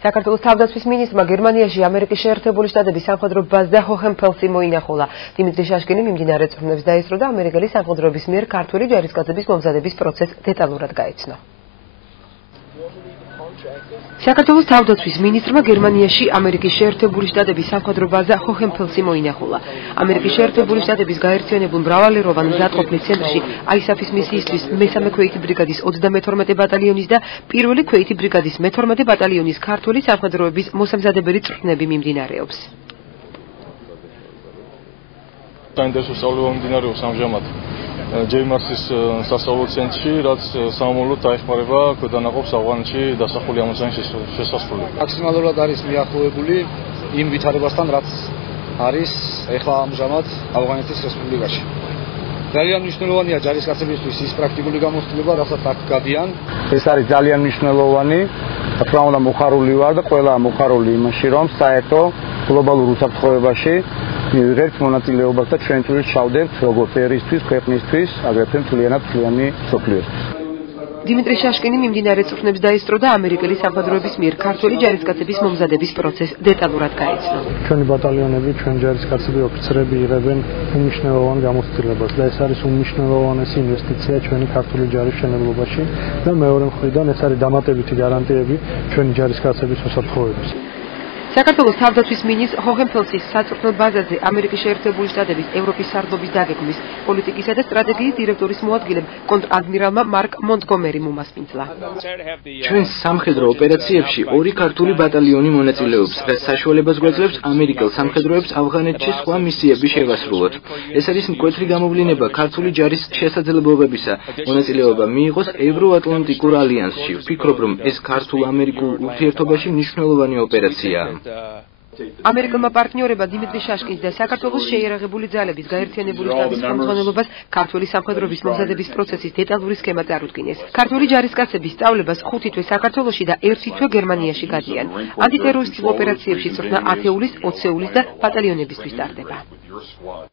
საქართველოს თავდაცვის მინისტრმა გერმანიაში ამერიკის შეერთებული შტატების სამხედრო ბაზა ჰოჰენფელსი მოინახულა. დიმიტრი შაშკინი მიმდინარე წვრთნებს დაესწრო და ამერიკელი სამხედროების მიერ ქართული ჯარისკაცების მომზადების პროცესს დეტალურად გაეცნო. საქართველოს თავდაცვის მინისტრმა გერმანიაში ამერიკის შეერთებული შტატების სამხედრო ბაზა ჰოჰენფელსი მოინახულა. ამერიკის შეერთებული შტატების გაერთიანებულ მრავალეროვან მზადყოფნის ცენტრში ISAF-ის მისიისთვის მესამე ქვეითი ბრიგადის 32 ბატალიონის და პირველი ქვეითი ბრიგადის მე-12 ბატალიონის ქართული სამხედროების მოსამზადებელი წვრთნები მიმდინარეობს. საინტერესო სწავლება მიმდინარეობს ამჟამად ჯეიმარსის სასწავლო ცენტრში, რაც სამომავლოდ დაეხმარება ქვედანაყოფს ავღანეთში დასახული ამოცანის შესასრულებლად. მაქსიმალურად არის მიახლოებული იმ ვითარებასთან, რაც არის ეხლა ამჟამად ავღანეთის რესპუბლიკაში. ძალიან მნიშვნელოვანია ჯარისკაცებისთვის ის პრაქტიკული გამოცდილება, რასაც აქ გადიან. ეს არის ძალიან მნიშვნელოვანი, რა უნდა მოხარული ვარ და ყველა მოხარული იმაში, რომ საერთო გლობალურ უსაფრთხოებაში მივიღებთ მონაწილეობას და ჩვენ თვითონ ჩავდებთ როგორც ერისთვის, ქვეყნისთვის, აგრეთვე მთლიანად მთლიანი მსოფლიოსთვის. დიმიტრი შაშკინი მიმდინარე წვრთნებს დაესწრო და ამერიკელი სამხედროების მიერ ქართული ჯარისკაცების მომზადების პროცესს დეტალურად გაეცნო. ჩვენი ბატალიონები, ჩვენი ჯარისკაცები, ოფიცრები იღებენ უმნიშვნელოვან გამოცდილებას და ეს არის უმნიშვნელოვანესი ინვესტიცია ჩვენი ქართული ჯარის მშენებლობაში და მეორე მხრიდან ეს არის დამატებითი გარანტიები ჩვენი ჯარისკაცების უსაფრთხოების. საქართველოს თავდაცვის მინისტრ ჰოჰენფელსის საწვრთნელ ბაზაზე ამერიკის შეერთებული შტატების ევროპის სარდლობის დაგეგმვის პოლიტიკისა და სტრატეგიის დირექტორის მოადგილემ კონტრ-ადმირალმა მარკ მონტგომერიმ უმასპინძლა. ჩვენს სამხედრო ოპერაციებში ორი ქართული ბატალიონი მონაწილეობს, რაც საშუალებას გვეძლევს ამერიკელ სამხედროებს ავღანეთში სხვა მისიები შევასრულოთ. ეს არის მკვეთრი გამოვლინება ქართული ჯარის შესაძლებლობებისა. მონაწილეობა მიიღოს ევროატლანტიკურ ალიანსში. ვფიქრობ, რომ ეს ქართულ-ამერიკულ ურთიერთობაში მნიშვნელოვანი ოპერაციაა. ამერიკელმა პარტნიორებმა დიმიტრი შაშკინის და საქართველოს შეიარაღებული ძალების გაერთიანებული შტატების ხელმძღვანელობას ქართული სამხედროების მომზადების პროცესის დეტალური სქემა წარუდგინეს. ქართული ჯარისკაცების სწავლებას 5 თვე საქართველოში და 1 თვე გერმანიაში გადიან. ანტიტერორისტულ ოპერაციებში წვრთნა ათეულის, 20-ეულის და ბატალიონებისთვის ტარდება.